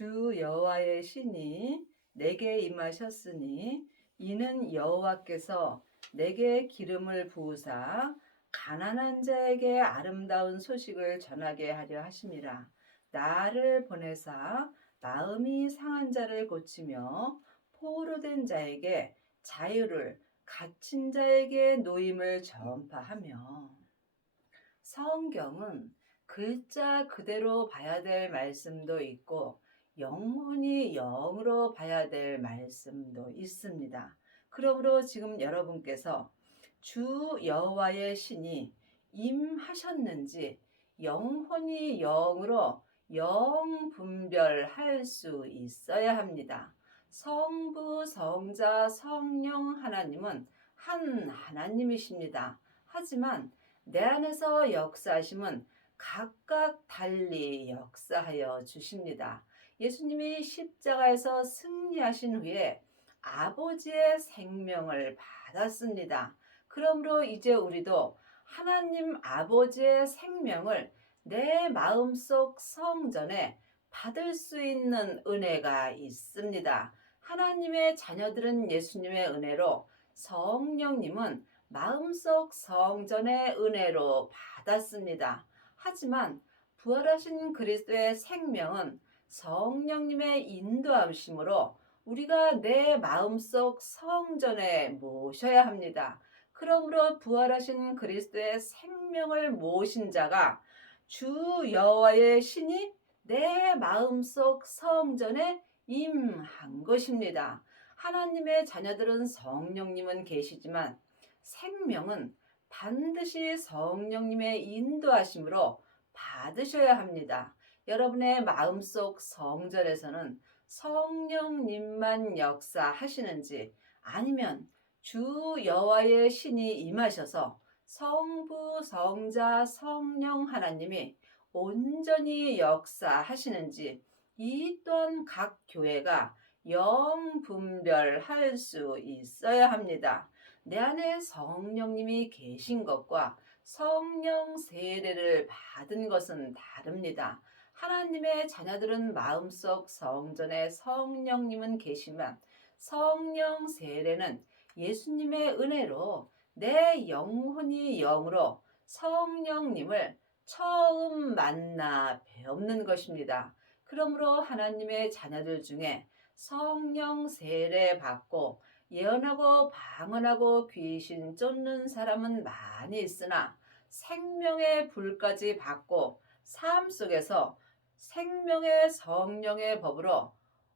주 여호와의 신이 내게 임하셨으니 이는 여호와께서 내게 기름을 부으사 가난한 자에게 아름다운 소식을 전하게 하려 하심이라. 나를 보내사 마음이 상한 자를 고치며 포로된 자에게 자유를, 갇힌 자에게 노임을 전파하며. 성경은 글자 그대로 봐야 될 말씀도 있고 영혼이 영으로 봐야 될 말씀도 있습니다. 그러므로 지금 여러분께서 주 여호와의 신이 임하셨는지 영혼이 영으로 영 분별할 수 있어야 합니다. 성부, 성자, 성령 하나님은 한 하나님이십니다. 하지만 내 안에서 역사하심은 각각 달리 역사하여 주십니다. 예수님이 십자가에서 승리하신 후에 아버지의 생명을 받았습니다. 그러므로 이제 우리도 하나님 아버지의 생명을 내 마음속 성전에 받을 수 있는 은혜가 있습니다. 하나님의 자녀들은 예수님의 은혜로, 성령님은 마음속 성전의 은혜로 받았습니다. 하지만 부활하신 그리스도의 생명은 성령님의 인도하심으로 우리가 내 마음속 성전에 모셔야 합니다. 그러므로 부활하신 그리스도의 생명을 모신 자가 주 여호와의 신이 내 마음속 성전에 임한 것입니다. 하나님의 자녀들은 성령님은 계시지만 생명은 반드시 성령님의 인도하심으로 받으셔야 합니다. 여러분의 마음속 성전에서는 성령님만 역사하시는지 아니면 주 여호와의 신이 임하셔서 성부, 성자, 성령 하나님이 온전히 역사하시는지 이 또한 각 교회가 영 분별할 수 있어야 합니다. 내 안에 성령님이 계신 것과 성령 세례를 받은 것은 다릅니다. 하나님의 자녀들은 마음속 성전에 성령님은 계시만 성령 세례는 예수님의 은혜로 내 영혼이 영으로 성령님을 처음 만나 뵙는 것입니다. 그러므로 하나님의 자녀들 중에 성령 세례 받고 예언하고 방언하고 귀신 쫓는 사람은 많이 있으나 생명의 불까지 받고 삶 속에서 생명의 성령의 법으로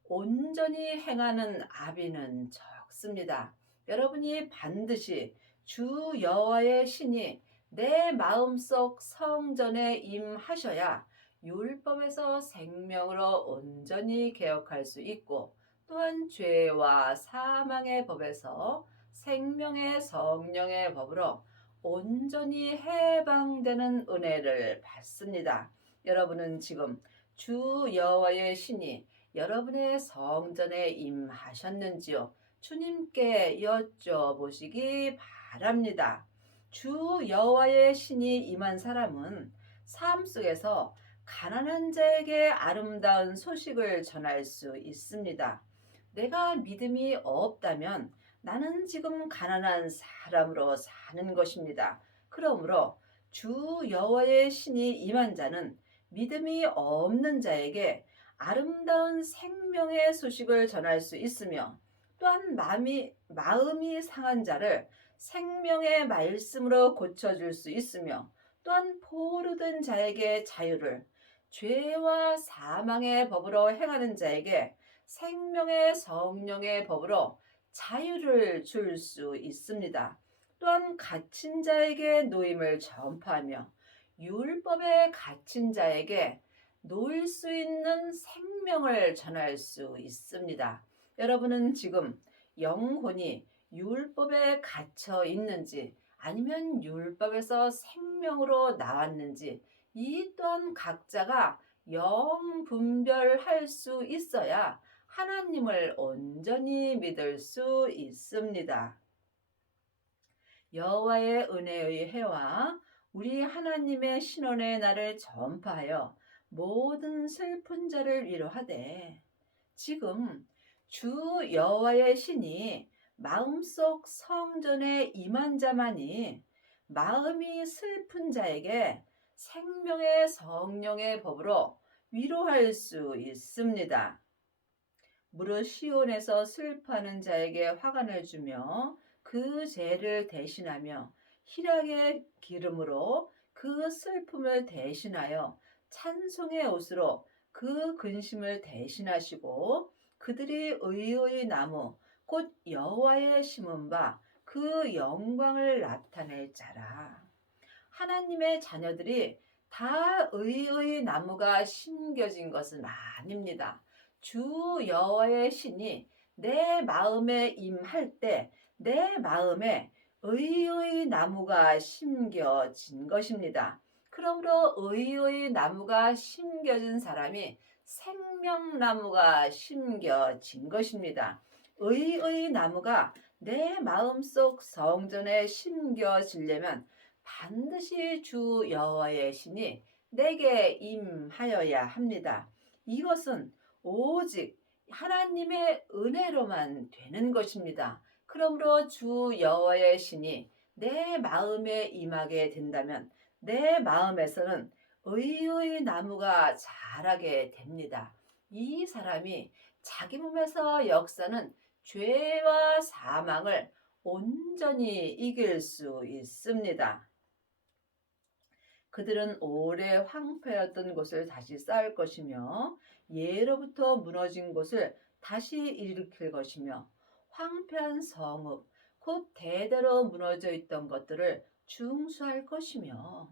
온전히 행하는 아비는 적습니다. 여러분이 반드시 주 여호와의 신이 내 마음속 성전에 임하셔야 율법에서 생명으로 온전히 개혁할 수 있고 또한 죄와 사망의 법에서 생명의 성령의 법으로 온전히 해방되는 은혜를 받습니다. 여러분은 지금 주 여호와의 신이 여러분의 성전에 임하셨는지요? 주님께 여쭤보시기 바랍니다. 주 여호와의 신이 임한 사람은 삶 속에서 가난한 자에게 아름다운 소식을 전할 수 있습니다. 내가 믿음이 없다면 나는 지금 가난한 사람으로 사는 것입니다. 그러므로 주 여호와의 신이 임한 자는 믿음이 없는 자에게 아름다운 생명의 소식을 전할 수 있으며 또한 마음이 상한 자를 생명의 말씀으로 고쳐줄 수 있으며 또한 포로된 자에게 자유를, 죄와 사망의 법으로 행하는 자에게 생명의 성령의 법으로 자유를 줄 수 있습니다. 또한 갇힌 자에게 노임을 전파하며 율법에 갇힌 자에게 놓을 수 있는 생명을 전할 수 있습니다. 여러분은 지금 영혼이 율법에 갇혀 있는지 아니면 율법에서 생명으로 나왔는지 이 또한 각자가 영 분별할 수 있어야 하나님을 온전히 믿을 수 있습니다. 여호와의 은혜의 해와 우리 하나님의 신원의 날을 전파하여 모든 슬픈 자를 위로하되 지금 주 여호와의 신이 마음속 성전에 임한 자만이 마음이 슬픈 자에게 생명의 성령의 법으로 위로할 수 있습니다. 무릇 시온에서 슬퍼하는 자에게 화관을 주며 그 죄를 대신하며 희락의 기름으로 그 슬픔을 대신하여 찬송의 옷으로 그 근심을 대신하시고 그들이 의의 나무 곧 여호와의 심은 바 그 영광을 나타낼 자라. 하나님의 자녀들이 다 의의 나무가 심겨진 것은 아닙니다. 주 여호와의 신이 내 마음에 임할 때 내 마음에 의의 나무가 심겨진 것입니다. 그러므로 의의 나무가 심겨진 사람이 생명나무가 심겨진 것입니다. 의의 나무가 내 마음속 성전에 심겨지려면 반드시 주 여호와의 신이 내게 임하여야 합니다. 이것은 오직 하나님의 은혜로만 되는 것입니다. 그러므로 주 여호와의 신이 내 마음에 임하게 된다면 내 마음에서는 의의 나무가 자라게 됩니다. 이 사람이 자기 몸에서 역사는 죄와 사망을 온전히 이길 수 있습니다. 그들은 오래 황폐였던 곳을 다시 쌓을 것이며 예로부터 무너진 곳을 다시 일으킬 것이며 황폐한 성읍 곧 대대로 무너져 있던 것들을 중수할 것이며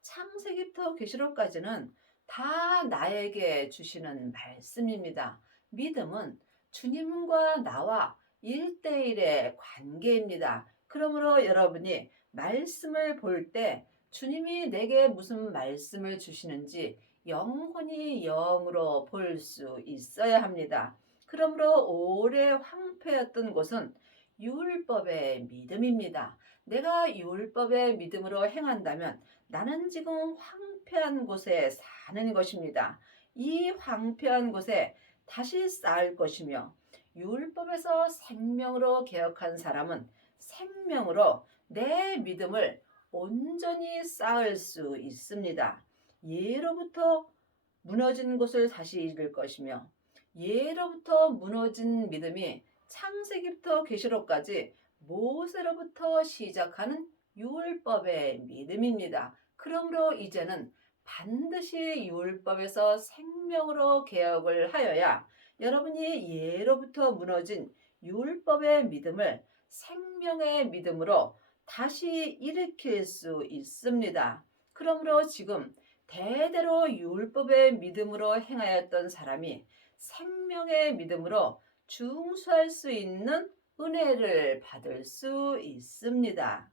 창세기부터 계시록까지는 다 나에게 주시는 말씀입니다. 믿음은 주님과 나와 1대1의 관계입니다. 그러므로 여러분이 말씀을 볼 때 주님이 내게 무슨 말씀을 주시는지 영혼이 영으로 볼 수 있어야 합니다. 그러므로 오래 황폐했던 곳은 율법의 믿음입니다. 내가 율법의 믿음으로 행한다면 나는 지금 황폐한 곳에 사는 것입니다. 이 황폐한 곳에 다시 쌓을 것이며 율법에서 생명으로 개혁한 사람은 생명으로 내 믿음을 온전히 쌓을 수 있습니다. 예로부터 무너진 곳을 다시 이룰 것이며 예로부터 무너진 믿음이 창세기부터 계시록까지 모세로부터 시작하는 율법의 믿음입니다. 그러므로 이제는 반드시 율법에서 생명으로 개혁을 하여야 여러분이 예로부터 무너진 율법의 믿음을 생명의 믿음으로 다시 일으킬 수 있습니다. 그러므로 지금 대대로 율법의 믿음으로 행하였던 사람이 생명의 믿음으로 중수할 수 있는 은혜를 받을 수 있습니다.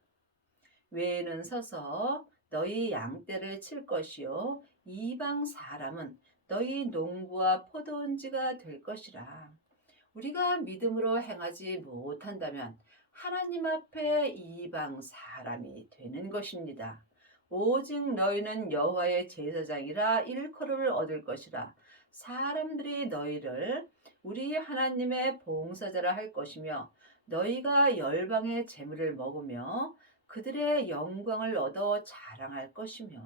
외에는 서서 너희 양떼를 칠 것이요 이방 사람은 너희 농부와 포도원지가 될 것이라. 우리가 믿음으로 행하지 못한다면 하나님 앞에 이방 사람이 되는 것입니다. 오직 너희는 여호와의 제사장이라 일컬음을 얻을 것이라. 사람들이 너희를 우리 하나님의 봉사자라 할 것이며 너희가 열방의 재물을 먹으며 그들의 영광을 얻어 자랑할 것이며.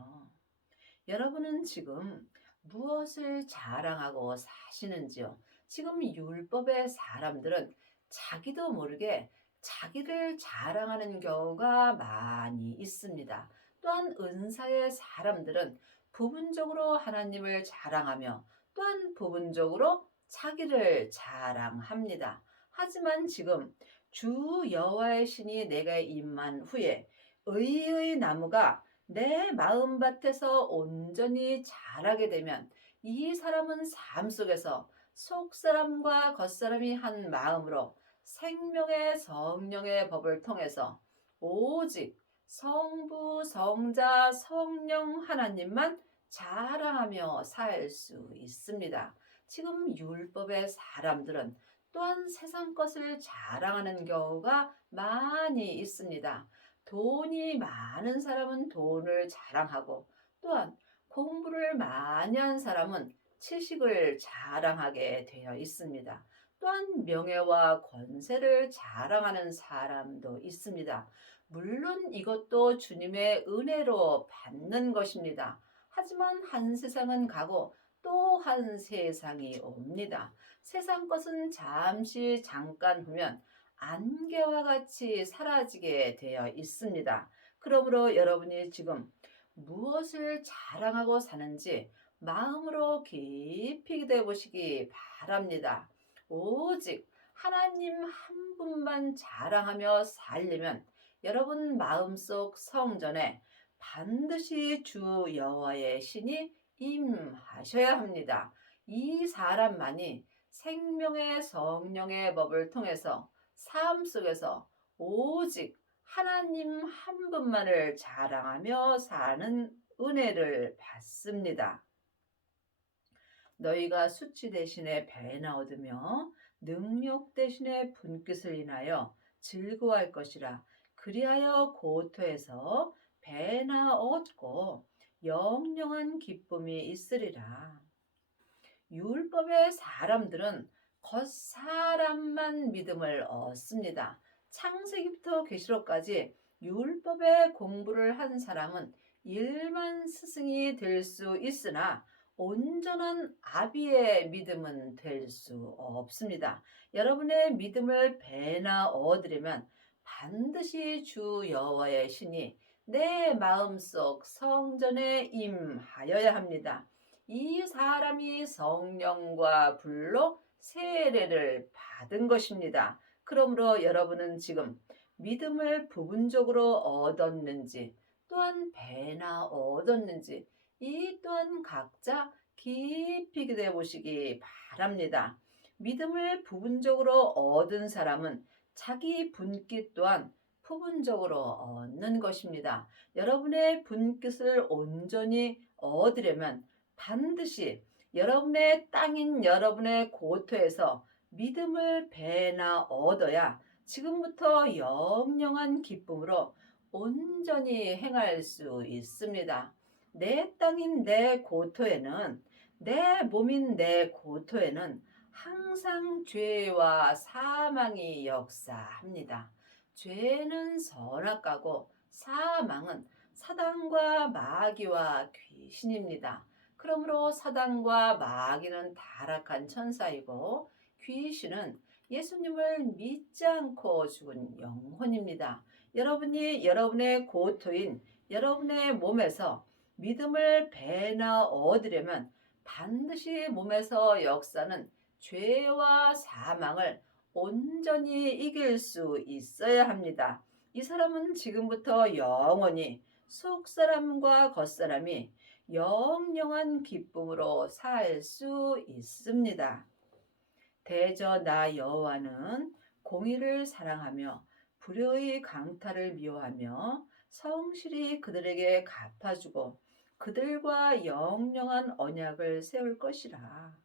여러분은 지금 무엇을 자랑하고 사시는지요? 지금 율법의 사람들은 자기도 모르게 자기를 자랑하는 경우가 많이 있습니다. 또한 은사의 사람들은 부분적으로 하나님을 자랑하며 또한 부분적으로 자기를 자랑합니다. 하지만 지금 주 여호와의 신이 내게 임한 후에 의의 나무가 내 마음밭에서 온전히 자라게 되면 이 사람은 삶 속에서 속사람과 겉사람이 한 마음으로 생명의 성령의 법을 통해서 오직 성부, 성자, 성령 하나님만 자랑하며 살 수 있습니다. 지금 율법의 사람들은 또한 세상 것을 자랑하는 경우가 많이 있습니다. 돈이 많은 사람은 돈을 자랑하고 또한 공부를 많이 한 사람은 지식을 자랑하게 되어 있습니다. 또한 명예와 권세를 자랑하는 사람도 있습니다. 물론 이것도 주님의 은혜로 받는 것입니다. 하지만 한 세상은 가고 또 한 세상이 옵니다. 세상 것은 잠시 잠깐 후면 안개와 같이 사라지게 되어 있습니다. 그러므로 여러분이 지금 무엇을 자랑하고 사는지 마음으로 깊이 기도해 보시기 바랍니다. 오직 하나님 한 분만 자랑하며 살려면 여러분 마음속 성전에 반드시 주 여호와의 신이 임하셔야 합니다. 이 사람만이 생명의 성령의 법을 통해서 삶 속에서 오직 하나님 한 분만을 자랑하며 사는 은혜를 받습니다. 너희가 수치 대신에 배나 얻으며 능력 대신에 분깃을 인하여 즐거워할 것이라. 그리하여 고토에서 배나 얻고 영영한 기쁨이 있으리라. 율법의 사람들은 겉사람만 믿음을 얻습니다. 창세기부터 계시록까지 율법의 공부를 한 사람은 일만 스승이 될 수 있으나 온전한 아비의 믿음은 될 수 없습니다. 여러분의 믿음을 배나 얻으려면 반드시 주 여호와의 신이 내 마음속 성전에 임하여야 합니다. 이 사람이 성령과 불로 세례를 받은 것입니다. 그러므로 여러분은 지금 믿음을 부분적으로 얻었는지 또한 배나 얻었는지 이 또한 각자 깊이 기도해 보시기 바랍니다. 믿음을 부분적으로 얻은 사람은 자기 분깃 또한 부분적으로 얻는 것입니다. 여러분의 분깃을 온전히 얻으려면 반드시 여러분의 땅인 여러분의 고토에서 믿음을 배나 얻어야 지금부터 영영한 기쁨으로 온전히 행할 수 있습니다. 내 땅인 내 고토에는 내 몸인 내 고토에는 항상 죄와 사망이 역사합니다. 죄는 선악과고 사망은 사단과 마귀와 귀신입니다. 그러므로 사단과 마귀는 타락한 천사이고 귀신은 예수님을 믿지 않고 죽은 영혼입니다. 여러분이 여러분의 고토인 여러분의 몸에서 믿음을 배나 얻으려면 반드시 몸에서 역사는 죄와 사망을 온전히 이길 수 있어야 합니다. 이 사람은 지금부터 영원히 속사람과 겉사람이 영영한 기쁨으로 살 수 있습니다. 대저 나 여호와는 공의를 사랑하며 불의의 강탈을 미워하며 성실히 그들에게 갚아주고 그들과 영영한 언약을 세울 것이라.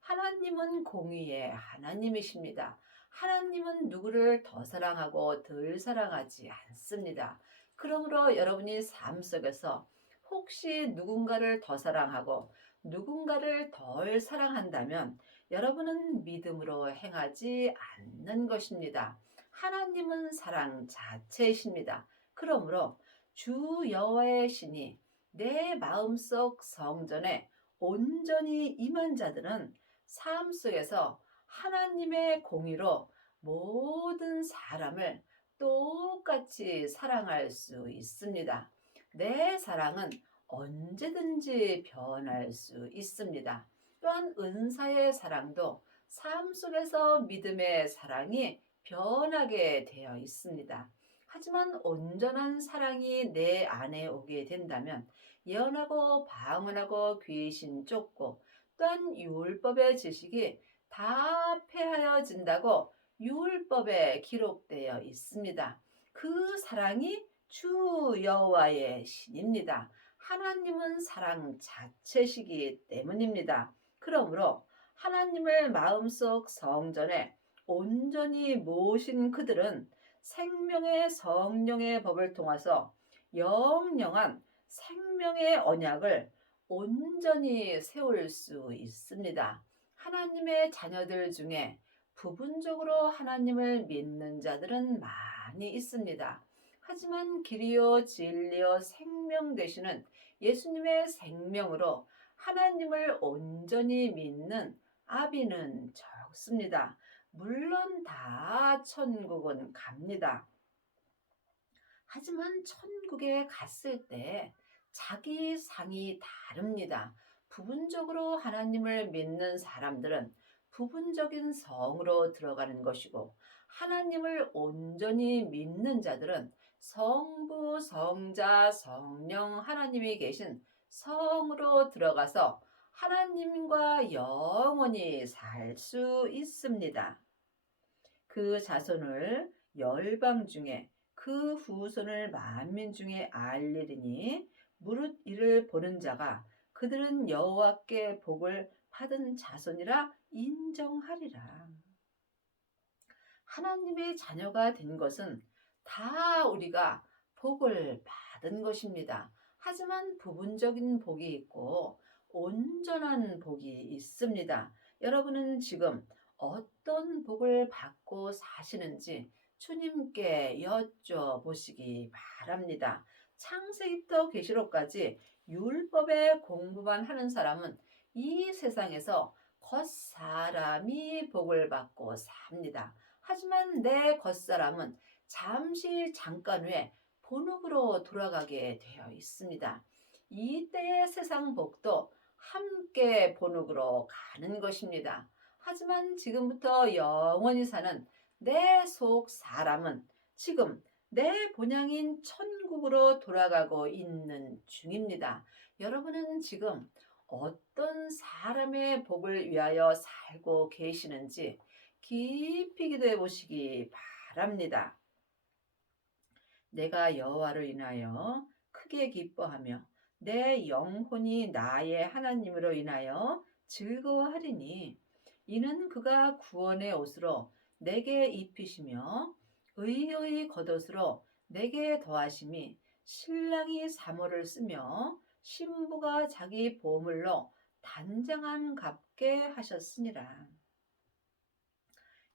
하나님은 공의의 하나님이십니다. 하나님은 누구를 더 사랑하고 덜 사랑하지 않습니다. 그러므로 여러분이 삶 속에서 혹시 누군가를 더 사랑하고 누군가를 덜 사랑한다면 여러분은 믿음으로 행하지 않는 것입니다. 하나님은 사랑 자체이십니다. 그러므로 주 여호와의 신이 내 마음속 성전에 온전히 임한 자들은 삶 속에서 하나님의 공의로 모든 사람을 똑같이 사랑할 수 있습니다. 내 사랑은 언제든지 변할 수 있습니다. 또한 은사의 사랑도 삶 속에서 믿음의 사랑이 변하게 되어 있습니다. 하지만 온전한 사랑이 내 안에 오게 된다면 예언하고 방언하고 귀신 쫓고 또한 율법의 지식이 다 폐하여진다고 율법에 기록되어 있습니다. 그 사랑이 주 여호와의 신입니다. 하나님은 사랑 자체시기 때문입니다. 그러므로 하나님을 마음속 성전에 온전히 모신 그들은 생명의 성령의 법을 통해서 영영한 생명의 언약을 온전히 세울 수 있습니다. 하나님의 자녀들 중에 부분적으로 하나님을 믿는 자들은 많이 있습니다. 하지만 길이요 진리요 생명 되시는 예수님의 생명으로 하나님을 온전히 믿는 아비는 적습니다. 물론 다 천국은 갑니다. 하지만 천국에 갔을 때 자기 상이 다릅니다. 부분적으로 하나님을 믿는 사람들은 부분적인 성으로 들어가는 것이고, 하나님을 온전히 믿는 자들은 성부, 성자, 성령 하나님이 계신 성으로 들어가서 하나님과 영원히 살 수 있습니다. 그 자손을 열방 중에 그 후손을 만민 중에 알리리니 무릇 이를 보는 자가 그들은 여호와께 복을 받은 자손이라 인정하리라. 하나님의 자녀가 된 것은 다 우리가 복을 받은 것입니다. 하지만 부분적인 복이 있고 온전한 복이 있습니다. 여러분은 지금 어떤 복을 받고 사시는지 주님께 여쭤보시기 바랍니다. 창세기부터 계시록까지 율법의 공부만 하는 사람은 이 세상에서 겉사람이 복을 받고 삽니다. 하지만 내 겉사람은 잠시 잠깐 후에 본업으로 돌아가게 되어 있습니다. 이때의 세상 복도 함께 본국으로 가는 것입니다. 하지만 지금부터 영원히 사는 내 속 사람은 지금 내 본향인 천국으로 돌아가고 있는 중입니다. 여러분은 지금 어떤 사람의 복을 위하여 살고 계시는지 깊이 기도해 보시기 바랍니다. 내가 여호와를 인하여 크게 기뻐하며 내 영혼이 나의 하나님으로 인하여 즐거워하리니 이는 그가 구원의 옷으로 내게 입히시며 의의 겉옷으로 내게 더하심이 신랑이 사모를 쓰며 신부가 자기 보물로 단장한 값게 하셨으니라.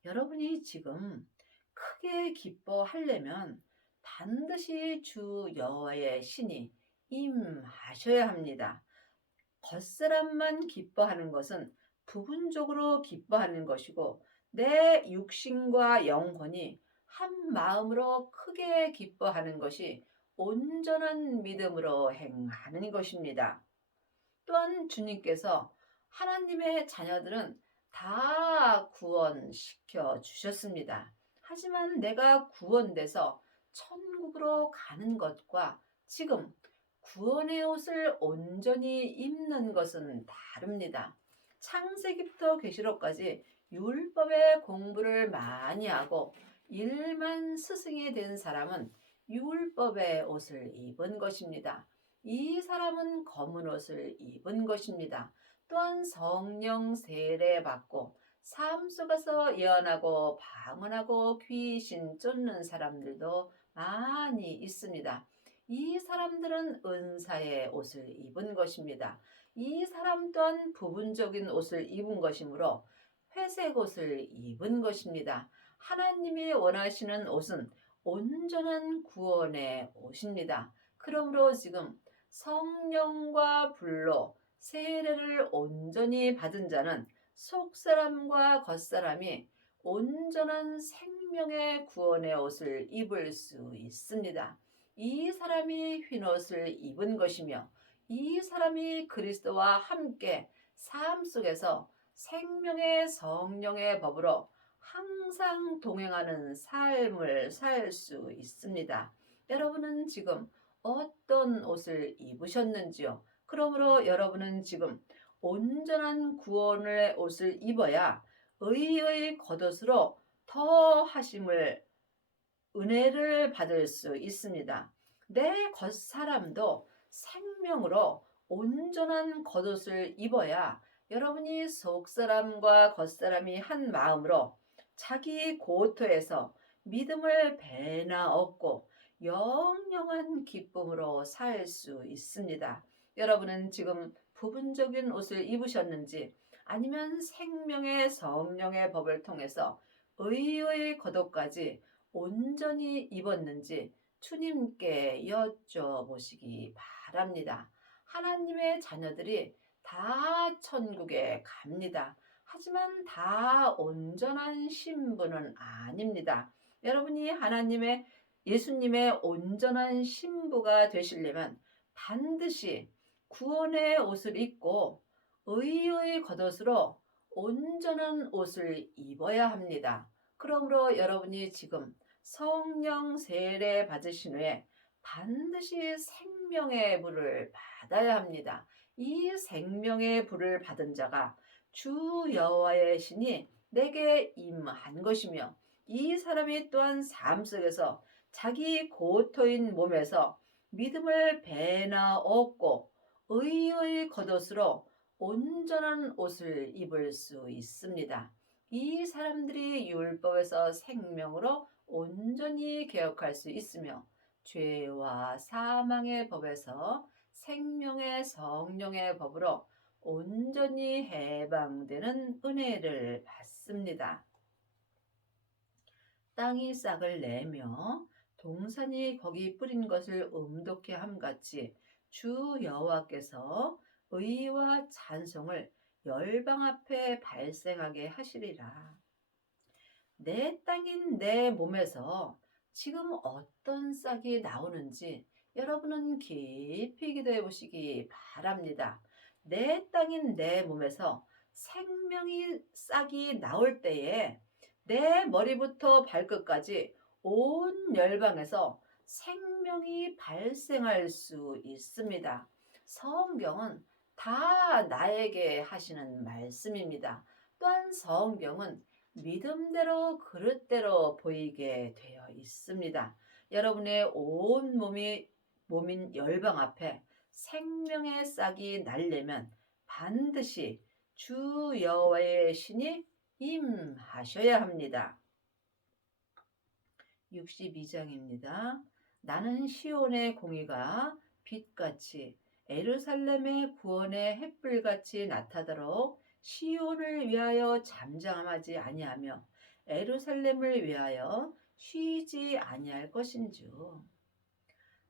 여러분이 지금 크게 기뻐하려면 반드시 주 여호와의 신이 임하셔야 합니다. 겉사람만 기뻐하는 것은 부분적으로 기뻐하는 것이고, 내 육신과 영혼이 한 마음으로 크게 기뻐하는 것이 온전한 믿음으로 행하는 것입니다. 또한 주님께서 하나님의 자녀들은 다 구원시켜 주셨습니다. 하지만 내가 구원돼서 천국으로 가는 것과 지금 구원의 옷을 온전히 입는 것은 다릅니다. 창세기부터 계시록까지 율법의 공부를 많이 하고 일만 스승이 된 사람은 율법의 옷을 입은 것입니다. 이 사람은 검은 옷을 입은 것입니다. 또한 성령 세례 받고 삶 속에서 예언하고 방언하고 귀신 쫓는 사람들도 많이 있습니다. 이 사람들은 은사의 옷을 입은 것입니다. 이 사람 또한 부분적인 옷을 입은 것이므로 회색 옷을 입은 것입니다. 하나님이 원하시는 옷은 온전한 구원의 옷입니다. 그러므로 지금 성령과 불로 세례를 온전히 받은 자는 속사람과 겉사람이 온전한 생명의 구원의 옷을 입을 수 있습니다. 이 사람이 흰옷을 입은 것이며 이 사람이 그리스도와 함께 삶 속에서 생명의 성령의 법으로 항상 동행하는 삶을 살 수 있습니다. 여러분은 지금 어떤 옷을 입으셨는지요? 그러므로 여러분은 지금 온전한 구원의 옷을 입어야 의의 겉옷으로 더 하심을 은혜를 받을 수 있습니다. 내 겉사람도 생명으로 온전한 겉옷을 입어야 여러분이 속사람과 겉사람이 한 마음으로 자기 고토에서 믿음을 배나 얻고 영영한 기쁨으로 살 수 있습니다. 여러분은 지금 부분적인 옷을 입으셨는지, 아니면 생명의 성령의 법을 통해서 의의 겉옷까지 온전히 입었는지 주님께 여쭤보시기 바랍니다. 하나님의 자녀들이 다 천국에 갑니다. 하지만 다 온전한 신부는 아닙니다. 여러분이 예수님의 온전한 신부가 되시려면 반드시 구원의 옷을 입고 의의 겉옷으로 온전한 옷을 입어야 합니다. 그러므로 여러분이 지금 성령 세례 받으신 후에 반드시 생명의 불을 받아야 합니다. 이 생명의 불을 받은 자가 주 여호와의 신이 내게 임한 것이며, 이 사람이 또한 삶 속에서 자기 고토인 몸에서 믿음을 배나 얻고 의의 겉옷으로 온전한 옷을 입을 수 있습니다. 이 사람들이 율법에서 생명으로 온전히 개혁할 수 있으며, 죄와 사망의 법에서 생명의 성령의 법으로 온전히 해방되는 은혜를 받습니다. 땅이 싹을 내며 동산이 거기 뿌린 것을 음독해 함같이 주 여호와께서 의와 찬송을 열방 앞에 발생하게 하시리라. 내 땅인 내 몸에서 지금 어떤 싹이 나오는지 여러분은 깊이 기도해 보시기 바랍니다. 내 땅인 내 몸에서 생명이 싹이 나올 때에 내 머리부터 발끝까지 온 열방에서 생명이 발생할 수 있습니다. 성경은 다 나에게 하시는 말씀입니다. 또한 성경은 믿음대로 그릇대로 보이게 되어 있습니다. 여러분의 온 몸인 열방 앞에 생명의 싹이 날려면 반드시 주 여호와의 신이 임하셔야 합니다. 62장입니다. 나는 시온의 공의가 빛같이 예루살렘의 구원의 햇불같이 나타나도록 시온을 위하여 잠잠하지 아니하며 예루살렘을 위하여 쉬지 아니할 것인즉,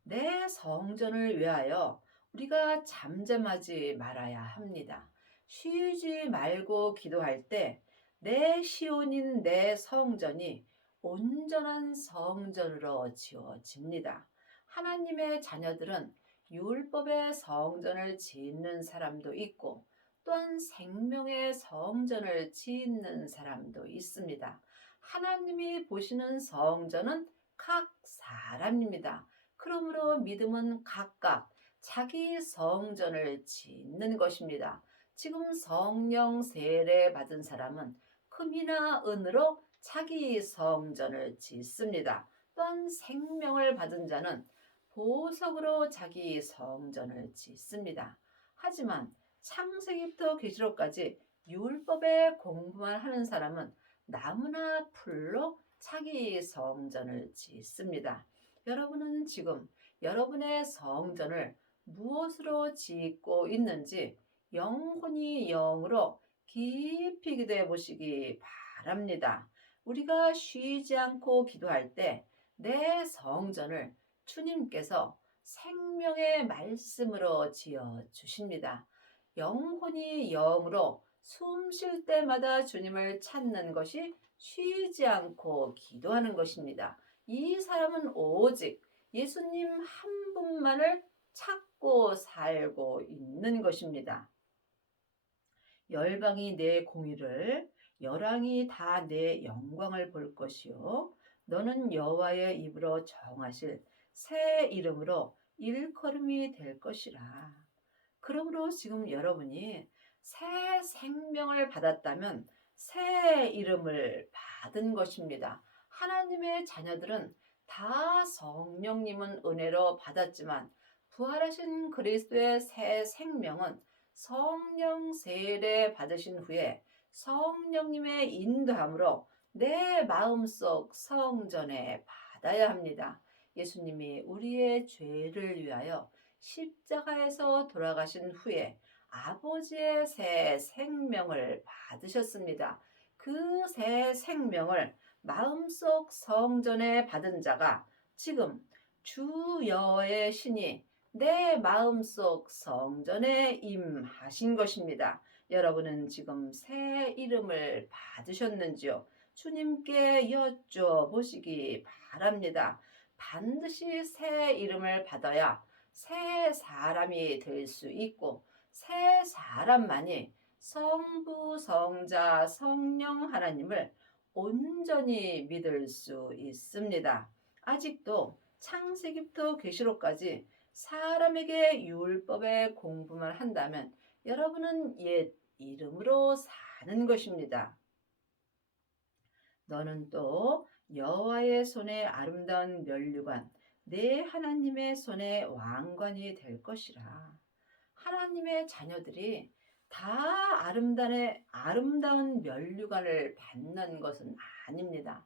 내 성전을 위하여 우리가 잠잠하지 말아야 합니다. 쉬지 말고 기도할 때 내 시온인 내 성전이 온전한 성전으로 지어집니다. 하나님의 자녀들은 율법의 성전을 짓는 사람도 있고 또한 생명의 성전을 짓는 사람도 있습니다. 하나님이 보시는 성전은 각 사람입니다. 그러므로 믿음은 각각 자기 성전을 짓는 것입니다. 지금 성령 세례 받은 사람은 금이나 은으로 자기 성전을 짓습니다. 또한 생명을 받은 자는 보석으로 자기 성전을 짓습니다. 하지만 창세기부터 계시록까지 율법의 공부만 하는 사람은 나무나 풀로 자기 성전을 짓습니다. 여러분은 지금 여러분의 성전을 무엇으로 짓고 있는지 영혼이 영으로 깊이 기도해 보시기 바랍니다. 우리가 쉬지 않고 기도할 때 내 성전을 주님께서 생명의 말씀으로 지어 주십니다. 영혼이 영으로 숨 쉴 때마다 주님을 찾는 것이 쉬지 않고 기도하는 것입니다. 이 사람은 오직 예수님 한 분만을 찾고 살고 있는 것입니다. 열방이 내 공의를, 열왕이 다 내 영광을 볼 것이요 너는 여호와의 입으로 정하실 새 이름으로 일컬음이 될 것이라. 그러므로 지금 여러분이 새 생명을 받았다면 새 이름을 받은 것입니다. 하나님의 자녀들은 다 성령님은 은혜로 받았지만 부활하신 그리스도의 새 생명은 성령 세례 받으신 후에 성령님의 인도함으로 내 마음속 성전에 받아야 합니다. 예수님이 우리의 죄를 위하여 십자가에서 돌아가신 후에 아버지의 새 생명을 받으셨습니다. 그 새 생명을 마음속 성전에 받은 자가 지금 주여의 신이 내 마음속 성전에 임하신 것입니다. 여러분은 지금 새 이름을 받으셨는지요? 주님께 여쭤보시기 바랍니다. 반드시 새 이름을 받아야 새 사람이 될 수 있고 새 사람만이 성부, 성자, 성령 하나님을 온전히 믿을 수 있습니다. 아직도 창세기부터 계시록까지 사람에게 율법의 공부만 한다면 여러분은 옛 이름으로 사는 것입니다. 너는 또 여호와의 손에 아름다운 면류관, 내 하나님의 손에 왕관이 될 것이라. 하나님의 자녀들이 다 아름다운 면류관을 받는 것은 아닙니다.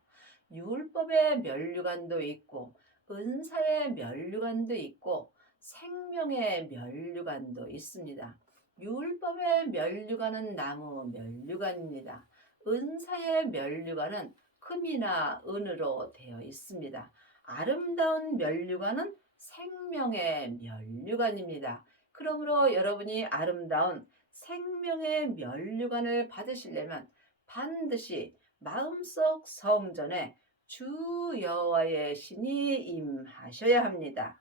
율법의 면류관도 있고 은사의 면류관도 있고 생명의 면류관도 있습니다. 율법의 면류관은 나무 면류관입니다. 은사의 면류관은 금이나 은으로 되어 있습니다. 아름다운 면류관은 생명의 면류관입니다. 그러므로 여러분이 아름다운 생명의 면류관을 받으시려면 반드시 마음속 성전에 주 여호와의 신이 임하셔야 합니다.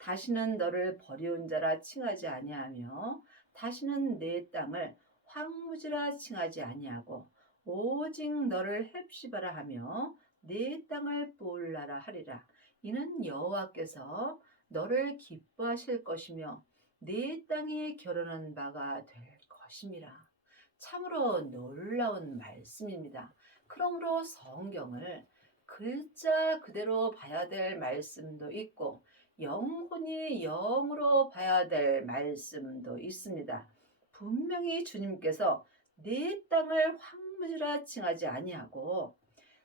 다시는 너를 버리운 자라 칭하지 아니하며 다시는 내 땅을 황무지라 칭하지 아니하고 오직 너를 헵시바라 하며 내 땅을 볼라라 하리라. 이는 여호와께서 너를 기뻐하실 것이며 네 땅이 결혼한 바가 될 것임이라. 참으로 놀라운 말씀입니다. 그러므로 성경을 글자 그대로 봐야 될 말씀도 있고 영혼이 영으로 봐야 될 말씀도 있습니다. 분명히 주님께서 내 땅을 황무지라 칭하지 아니하고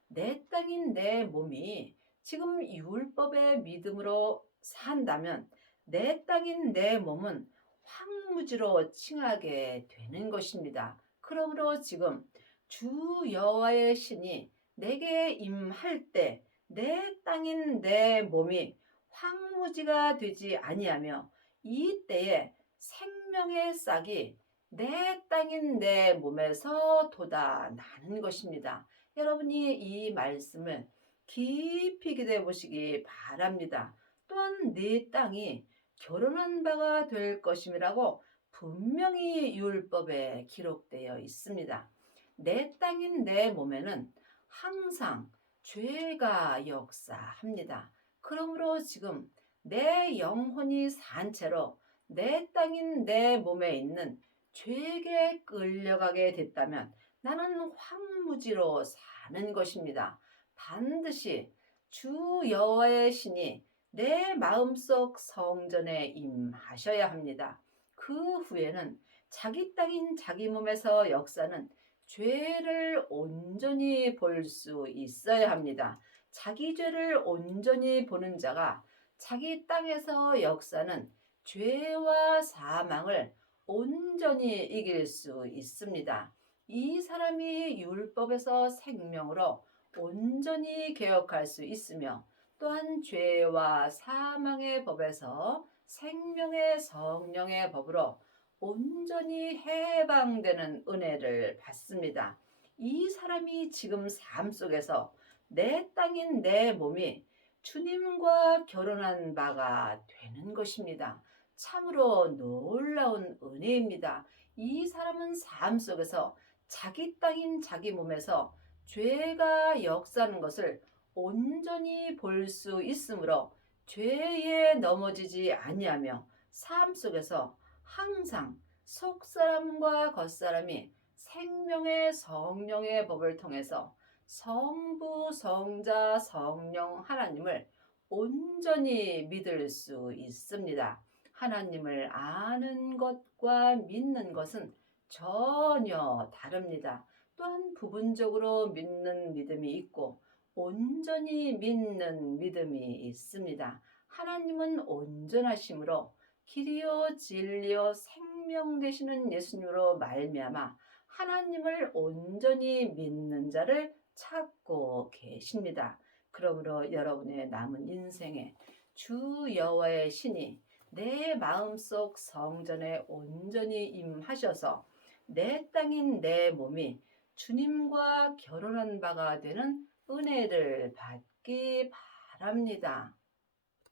내 땅인 내 몸이 지금 율법의 믿음으로 산다면 내 땅인 내 몸은 황무지로 칭하게 되는 것입니다. 그러므로 지금 주 여호와의 신이 내게 임할 때 내 땅인 내 몸이 황무지가 되지 아니하며 이 때에 생명의 싹이 내 땅인 내 몸에서 돋아나는 것입니다. 여러분이 이 말씀을 깊이 기도해 보시기 바랍니다. 또한 내 땅이 결혼한 바가 될 것임이라고 분명히 율법에 기록되어 있습니다. 내 땅인 내 몸에는 항상 죄가 역사합니다. 그러므로 지금 내 영혼이 산 채로 내 땅인 내 몸에 있는 죄에 끌려가게 됐다면 나는 황무지로 사는 것입니다. 반드시 주 여호와의 신이 내 마음속 성전에 임하셔야 합니다. 그 후에는 자기 땅인 자기 몸에서 역사는 죄를 온전히 볼 수 있어야 합니다. 자기 죄를 온전히 보는 자가 자기 땅에서 역사는 죄와 사망을 온전히 이길 수 있습니다. 이 사람이 율법에서 생명으로 온전히 개혁할 수 있으며 또한 죄와 사망의 법에서 생명의 성령의 법으로 온전히 해방되는 은혜를 받습니다. 이 사람이 지금 삶 속에서 내 땅인 내 몸이 주님과 결혼한 바가 되는 것입니다. 참으로 놀라운 은혜입니다. 이 사람은 삶 속에서 자기 땅인 자기 몸에서 죄가 역사하는 것을 온전히 볼 수 있으므로 죄에 넘어지지 아니하며 삶 속에서 항상 속사람과 겉사람이 생명의 성령의 법을 통해서 성부, 성자, 성령 하나님을 온전히 믿을 수 있습니다. 하나님을 아는 것과 믿는 것은 전혀 다릅니다. 또한 부분적으로 믿는 믿음이 있고 온전히 믿는 믿음이 있습니다. 하나님은 온전하심으로 길이요 진리요 생명 되시는 예수님으로 말미암아 하나님을 온전히 믿는 자를 찾고 계십니다. 그러므로 여러분의 남은 인생에 주 여호와의 신이 내 마음속 성전에 온전히 임하셔서 내 땅인 내 몸이 주님과 결혼한 바가 되는 은혜를 받기 바랍니다.